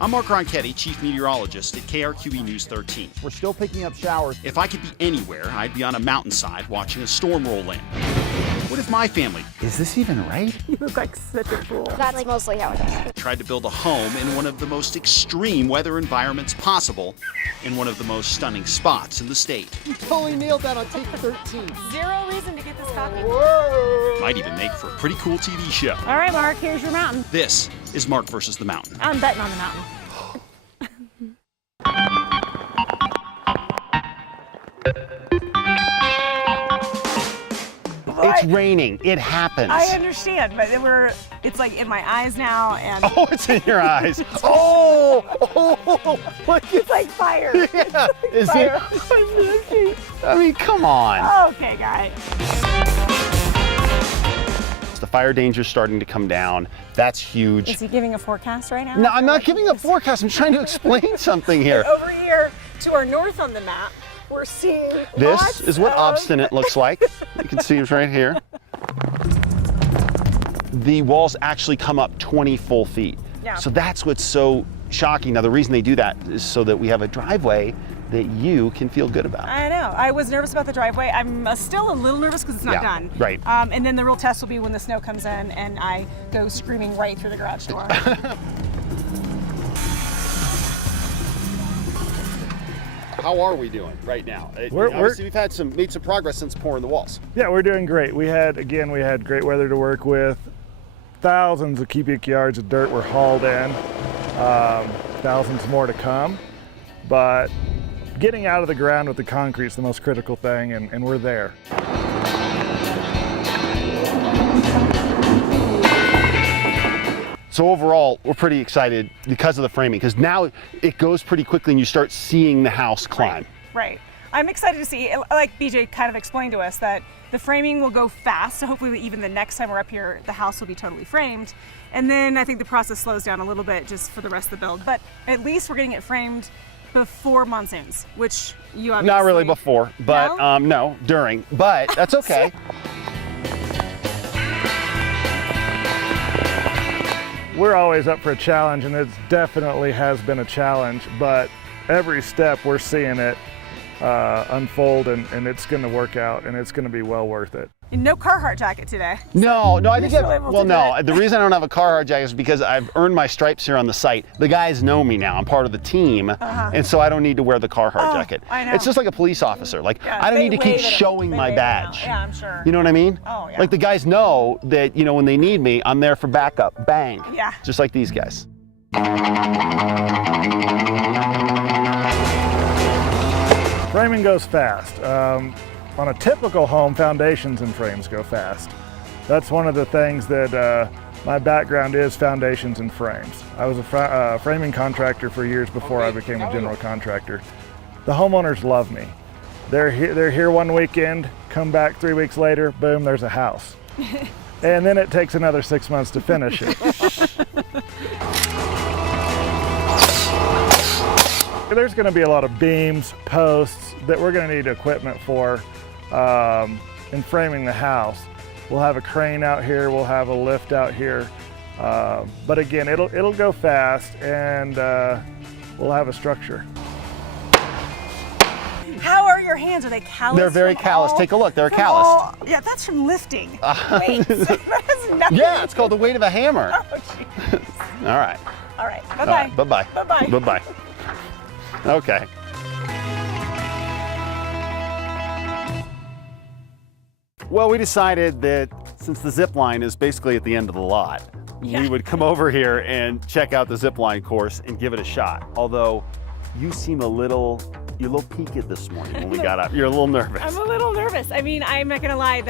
I'm Mark Krysty, Chief Meteorologist at KRQE News 13. We're still picking up showers. If I could be anywhere, I'd be on a mountainside watching a storm roll in. What if my family Is this even right? You look like such a fool. That's like mostly how it is. tried to build a home in one of the most extreme weather environments possible in one of the most stunning spots in the state? You totally nailed that on take 13. Zero reason to get this coffee. Whoa! Might even make for a pretty cool TV show. All right, Mark, here's your mountain. This is Mark versus the Mountain. I'm betting on the mountain. It's raining. It happens. I understand, but it's like in my eyes now, and Oh, it's in your eyes. Oh, look, it's like fire. yeah. Is fire. it? I mean, come on. Okay, guy. The fire danger's starting to come down. That's huge. Is he giving a forecast right now? No, I'm not giving a forecast. I'm trying to explain something here. Over here to our north on the map, we're seeing This lots is what of- obstinate looks like. You can see it right here. The walls actually come up 20 full feet. Yeah. So that's what's so shocking. Now, the reason they do that is so that we have a driveway that you can feel good about. I know. I was nervous about the driveway. I'm still a little nervous because it's not Yeah, done. right. And then the real test will be when the snow comes in and I go screaming right through the garage door. How are we doing right now? Obviously, we've made some progress since pouring the walls. Yeah, we're doing great. We had great weather to work with. Thousands of cubic yards of dirt were hauled in. Thousands more to come. But getting out of the ground with the concrete is the most critical thing, and we're there. So overall, we're pretty excited because of the framing, because now it goes pretty quickly and you start seeing the house climb. Right. I'm excited to see, like BJ kind of explained to us, that the framing will go fast. So hopefully even the next time we're up here, the house will be totally framed. And then I think the process slows down a little bit just for the rest of the build. But at least we're getting it framed before monsoons, which you obviously... Not really before, but No? no, during, but that's okay. We're always up for a challenge, and it definitely has been a challenge, but every step we're seeing it unfold, and it's going to work out, and it's going to be well worth it. And no Carhartt jacket today. No, I think still able to do no. it. The reason I don't have a Carhartt jacket is because I've earned my stripes here on the site. The guys know me now. I'm part of the team, and so I don't need to wear the Carhartt jacket. I know. It's just like a police officer. Like Yeah, I don't they need to keep wave at 'em. showing They my wave at 'em. badge. Yeah, I'm sure. You know what I mean? Oh, yeah. Like the guys know that when they need me, I'm there for backup. Bang. Yeah. Just like these guys. Framing goes fast. On a typical home, foundations and frames go fast. That's one of the things that my background is, foundations and frames. I was a framing contractor for years before I became a general contractor. The homeowners love me. They're here one weekend, come back 3 weeks later, boom, there's a house. And then it takes another 6 months to finish it. There's going to be a lot of beams, posts that we're going to need equipment for in framing the house. We'll have a crane out here, we'll have a lift out here, but again, it'll go fast, and we'll have a structure. How are your hands? Are they calloused? They're very from calloused. all- Take a look. They're from calloused. all- Yeah, that's from lifting. Wait, that has nothing. Yeah, it's called the weight of a hammer. Oh, jeez. All right. All right. All Bye-bye. right. Bye-bye. Bye-bye. Bye-bye. Okay. Well, we decided that since the zip line is basically at the end of the lot, Yeah. we would come over here and check out the zip line course and give it a shot. Although you seem you're a little peaked this morning when we got up. You're a little nervous. I'm a little nervous. I mean, I'm not gonna lie,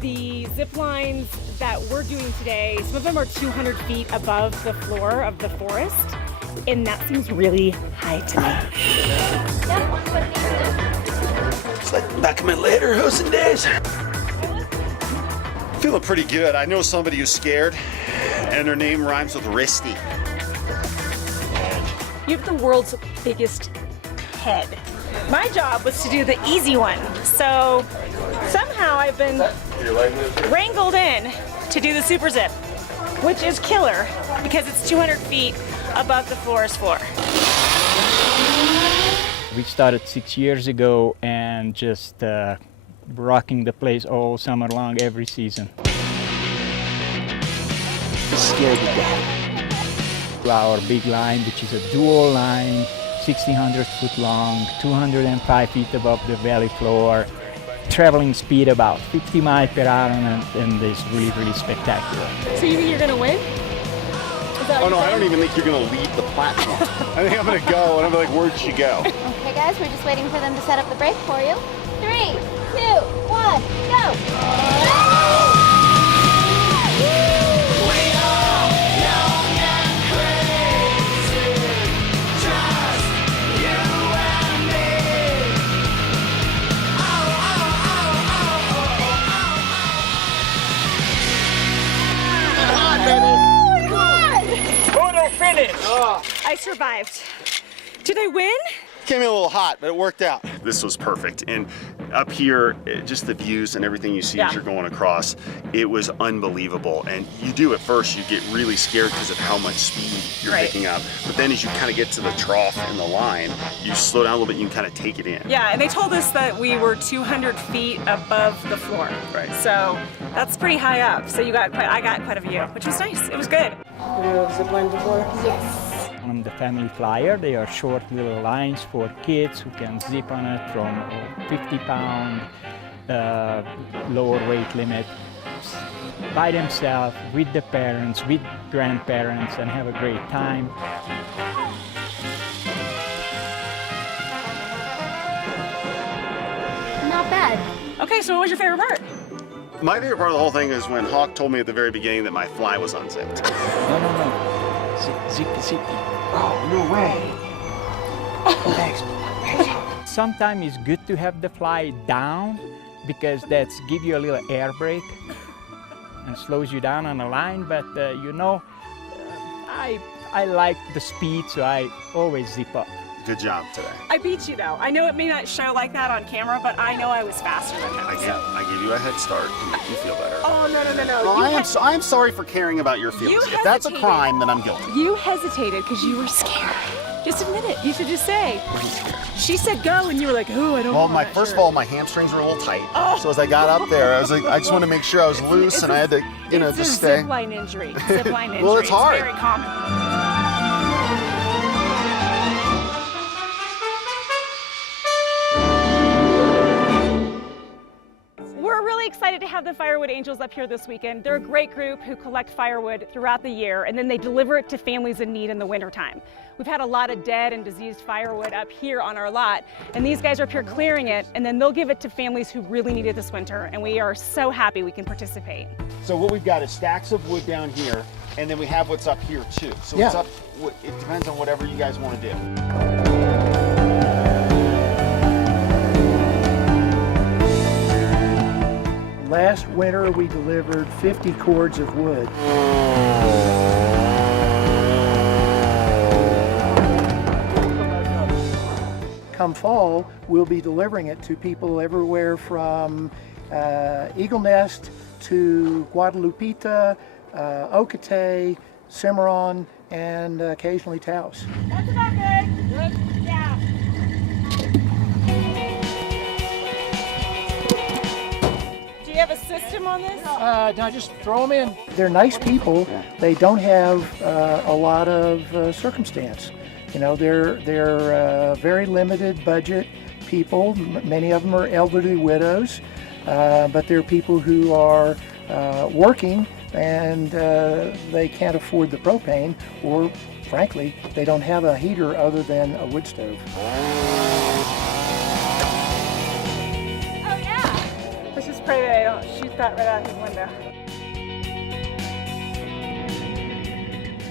the zip lines that we're doing today, some of them are 200 feet above the floor of the forest, and that seems really high to me. It's like back in my later hosen days. Feeling pretty good. I know somebody who's scared, and her name rhymes with Risty. You have the world's biggest head. My job was to do the easy one, so somehow I've been wrangled in to do the super zip, which is killer because it's 200 feet above the floor's floor. We started 6 years ago and just rocking the place all summer long, every season. Scared to death. Our big line, which is a dual line, 1,600 foot long, 205 feet above the valley floor, traveling speed about 50 miles per hour, and it's really, really spectacular. So you think you're gonna win? Oh no, I don't even think you're gonna leave the platform. I think I'm gonna go and I'm like, where'd she go? Okay guys, we're just waiting for them to set up the brake for you. 3, 2, 1, go! I survived. Did I win? Came in a little hot, but it worked out. This was perfect. And up here, just the views and everything you see as you're going across, it was unbelievable. And you do at first, you get really scared because of how much speed you're picking up. But then as you kind of get to the trough in the line, you slow down a little bit, you can kind of take it in. Yeah, and they told us that we were 200 feet above the floor. Right. So that's pretty high up. So I got quite a view, which was nice. It was good. Have you ever ziplined before? Yes. On the family flyer, they are short little lines for kids who can zip on it from 50-pound lower weight limit by themselves, with the parents, with grandparents, and have a great time. Not bad. Okay, so what was your favorite part? My favorite part of the whole thing is when Hawk told me at the very beginning that my fly was unzipped. No. Zippy. Oh, no way. Thanks. Sometimes it's good to have the fly down because that's give you a little air brake and slows you down on the line. But I like the speed, so I always zip up. Good job today. I beat you though. I know it may not show like that on camera, but I know I was faster than him. I gave you a head start to make you feel better. Oh, no. Well, I am sorry for caring about your feelings. If that's a crime, then I'm guilty. You hesitated because you were scared. Just admit it. You should just say. She said go, and you were like, "Oh, I don't." Well, know. first of all, my hamstrings were a little tight. So as I got up there, I was like, I just want to make sure I was loose, and I had to, just stay. Zipline injury. Zipline injury. Well, it's hard. It's very common. We're really excited to have the Firewood Angels up here this weekend. They're a great group who collect firewood throughout the year, and then they deliver it to families in need in the wintertime. We've had a lot of dead and diseased firewood up here on our lot, and these guys are up here clearing it, and then they'll give it to families who really need it this winter, and we are so happy we can participate. So what we've got is stacks of wood down here, and then we have what's up here too. So it's up, it depends on whatever you guys want to do. Last winter, we delivered 50 cords of wood. Come fall, we'll be delivering it to people everywhere from Eagle Nest to Guadalupita, Ocate, Cimarron, and occasionally Taos. That's about good. Good? Yeah. Do you have a system on this? No, just throw them in. They're nice people. They don't have a lot of circumstance. They're very limited budget people. Many of them are elderly widows, but they're people who are working and they can't afford the propane, or frankly, they don't have a heater other than a wood stove. Let's just pray that I don't shoot that right out his window.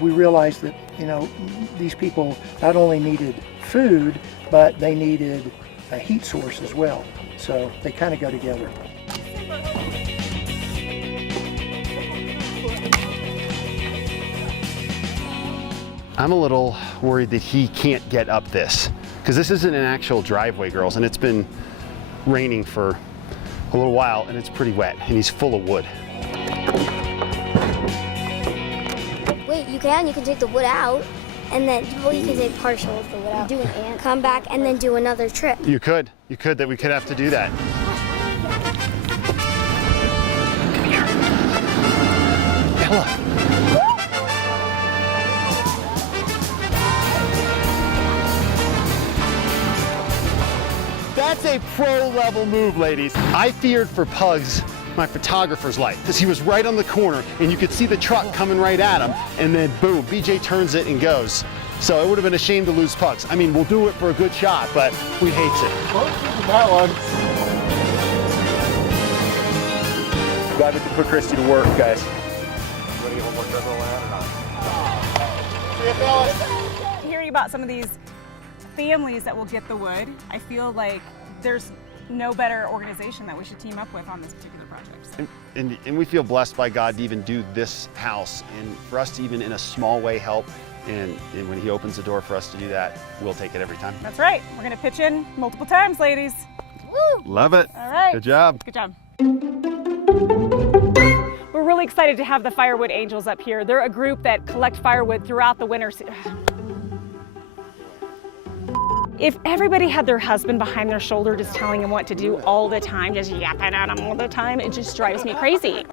We realized that, these people not only needed food, but they needed a heat source as well. So they kind of go together. I'm a little worried that he can't get up this, because this isn't an actual driveway, girls, and it's been raining for a little while, and it's pretty wet, and he's full of wood. Wait, you can take the wood out. and then, well, you can say partial, do an and come back and then do another trip. You could, that we could have to do that. Come here. Ella. That's a pro-level move, ladies. I feared for Pugs my photographer's life because he was right on the corner and you could see the truck coming right at him, and then boom, BJ turns it and goes. So it would have been a shame to lose Pugs. I mean, we'll do it for a good shot, but we hates it. That one. Glad we could put Krysty to work, guys. Ready one more trip around or not? Hearing about some of these families that will get the wood, I feel like there's no better organization that we should team up with on this particular project. And we feel blessed by God to even do this house, and for us to even in a small way help. And when he opens the door for us to do that, we'll take it every time. That's right. We're going to pitch in multiple times, ladies. Woo! Love it. All right. Good job. Good job. We're really excited to have the Firewood Angels up here. They're a group that collect firewood throughout the winter season. If everybody had their husband behind their shoulder just telling them what to do all the time, just yapping at them all the time, it just drives me crazy.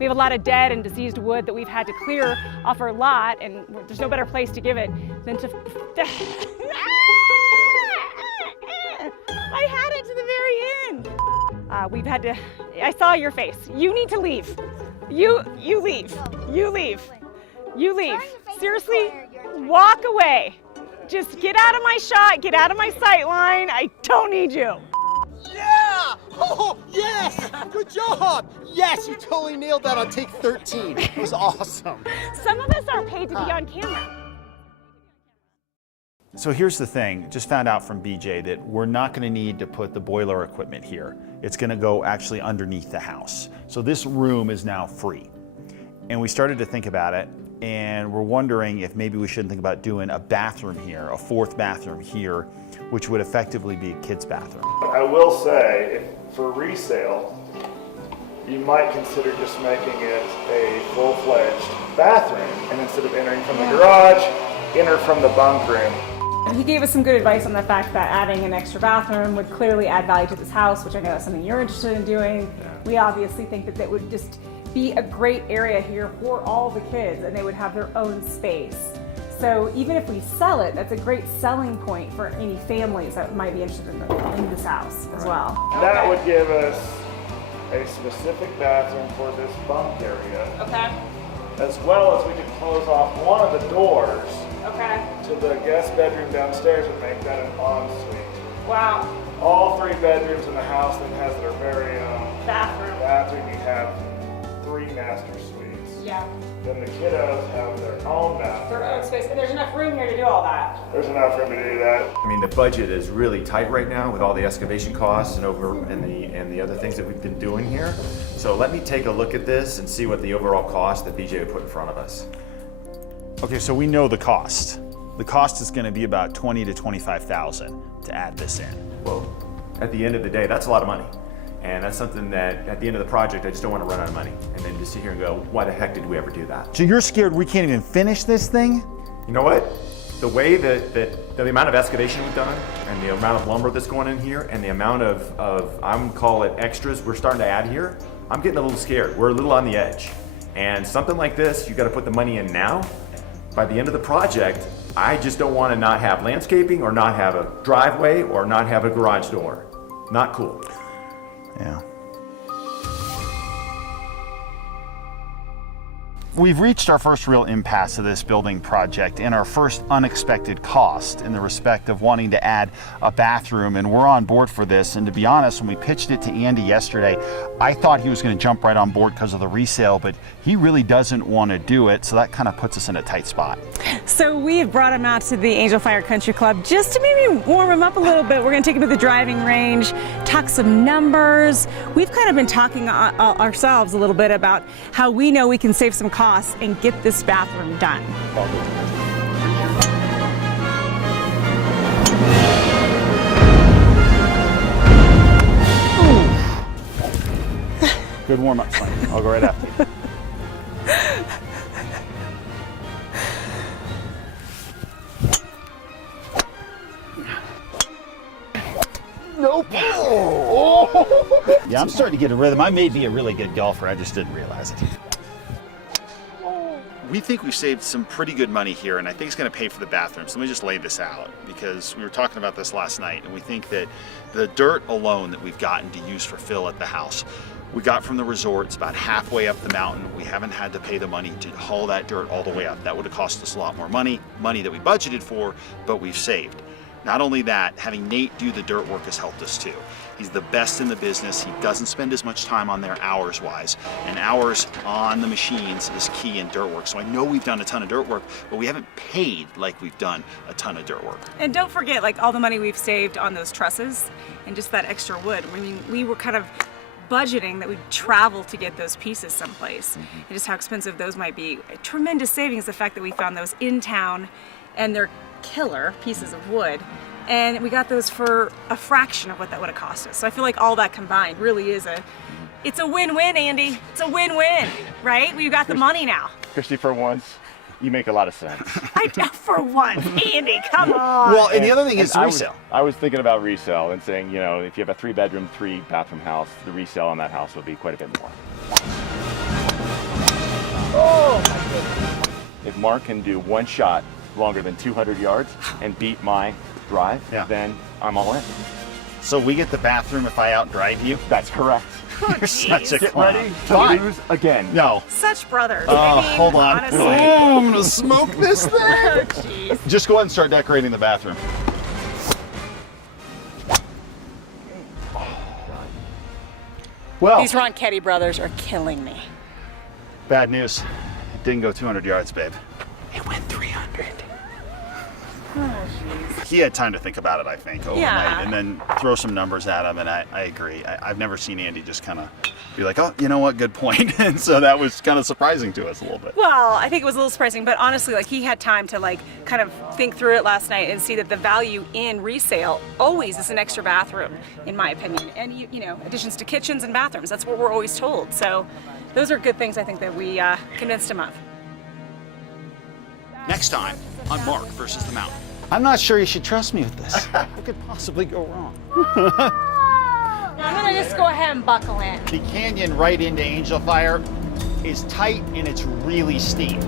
We have a lot of dead and diseased wood that we've had to clear off our lot, and there's no better place to give it than to... I had it to the very end. We've had to... I saw your face. You need to leave. You leave. You leave. You leave. Seriously, walk away. Just get out of my shot, get out of my sight line. I don't need you. Yeah! Oh, yes! Good job! Yes, you totally nailed that on take 13. It was awesome. Some of us are paid to be on camera. So here's the thing, just found out from BJ that we're not going to need to put the boiler equipment here. It's going to go actually underneath the house. So this room is now free. And we started to think about it, and we're wondering if maybe we shouldn't think about doing a bathroom here, a fourth bathroom here, which would effectively be a kid's bathroom. I will say, for resale, you might consider just making it a full-fledged bathroom, and instead of entering from the garage, enter from the bunk room. He gave us some good advice on the fact that adding an extra bathroom would clearly add value to this house, which I know is something you're interested in doing. We obviously think that that would just be a great area here for all the kids, and they would have their own space. So even if we sell it, that's a great selling point for any families that might be interested in this house as well. That would give us a specific bathroom for this bunk area. Okay. As well as we could close off one of the doors to the guest bedroom downstairs and make that an ensuite. Wow. All 3 bedrooms in the house then has their very own bathroom. You have 3 master suites. Yeah. Then the kiddos have their own bathroom. Their own space, and there's enough room here to do all that. There's enough room to do that. I mean, the budget is really tight right now with all the excavation costs and the other things that we've been doing here. So let me take a look at this and see what the overall cost that BJ would put in front of us. Okay, so we know the cost. The cost is going to be about $20,000 to $25,000 to add this in. Well, at the end of the day, that's a lot of money. And that's something that at the end of the project, I just don't want to run out of money. And then just sit here and go, why the heck did we ever do that? So you're scared we can't even finish this thing? You know what? The way that the amount of excavation we've done and the amount of lumber that's going in here and the amount of I'm gonna call it extras we're starting to add here, I'm getting a little scared. We're a little on the edge. And something like this, you got to put the money in now. By the end of the project, I just don't want to not have landscaping or not have a driveway or not have a garage door. Not cool. Yeah. We've reached our first real impasse of this building project and our first unexpected cost in the respect of wanting to add a bathroom, and we're on board for this. And to be honest, when we pitched it to Andy yesterday, I thought he was going to jump right on board because of the resale, but he really doesn't want to do it, so that kind of puts us in a tight spot. So we have brought him out to the Angel Fire Country Club just to maybe warm him up a little bit. We're going to take him to the driving range, talk some numbers. We've kind of been talking ourselves a little bit about how we know we can save some costs and get this bathroom done. Good warm-up, son. I'll go right after you. Yeah, I'm starting to get a rhythm. I may be a really good golfer. I just didn't realize it. We think we've saved some pretty good money here, and I think it's going to pay for the bathroom. So let me just lay this out, because we were talking about this last night, and we think that the dirt alone that we've gotten to use for fill at the house, we got from the resort. It's about halfway up the mountain. We haven't had to pay the money to haul that dirt all the way up. That would have cost us a lot more money that we budgeted for, but we've saved. Not only that, having Nate do the dirt work has helped us too. He's the best in the business. He doesn't spend as much time on there hours-wise, and hours on the machines is key in dirt work. So I know we've done a ton of dirt work, but we haven't paid like we've done a ton of dirt work. And don't forget, like, all the money we've saved on those trusses and just that extra wood. I mean, we were kind of budgeting that we'd travel to get those pieces someplace, and just how expensive those might be. A tremendous savings, the fact that we found those in town, and they're killer pieces of wood, and we got those for a fraction of what that would have cost us. So I feel like all that combined really is it's a win-win, Andy. It's a win-win, right? We've got the money now. Krysty, for once, you make a lot of sense. For once, Andy, come on. Well, and the other thing is resale. I was thinking about resale and saying, you know, if you have a 3-bedroom, 3-bathroom house, the resale on that house would be quite a bit more. Oh my goodness. If Mark can do one shot longer than 200 yards and beat my drive, then I'm all in. So we get the bathroom if I out-drive you? That's correct. Oh, You're such a Get clown. ready to lose again. No. Such brothers. Oh, I mean, hold on. honestly. Oh, I'm gonna smoke this thing. Oh, jeez. Just go ahead and start decorating the bathroom. Well, These Ronchetti brothers are killing me. bad news. It didn't go 200 yards, babe. It went 300. Oh, jeez. He had time to think about it, I think, overnight, Yeah. and then throw some numbers at him, and I agree. I've never seen Andy just kind of be like, oh, you know what, good point. And so that was kind of surprising to us a little bit. Well, I think it was a little surprising, but honestly, like, he had time to, like, kind of think through it last night and see that the value in resale always is an extra bathroom, in my opinion. And, you know, additions to kitchens and bathrooms, that's what we're always told. So those are good things, I think, that we convinced him of. Next time on Mark versus the Mountain. I'm not sure you should trust me with this. What could possibly go wrong? I'm gonna just go ahead and buckle in. The canyon right into Angel Fire is tight and it's really steep.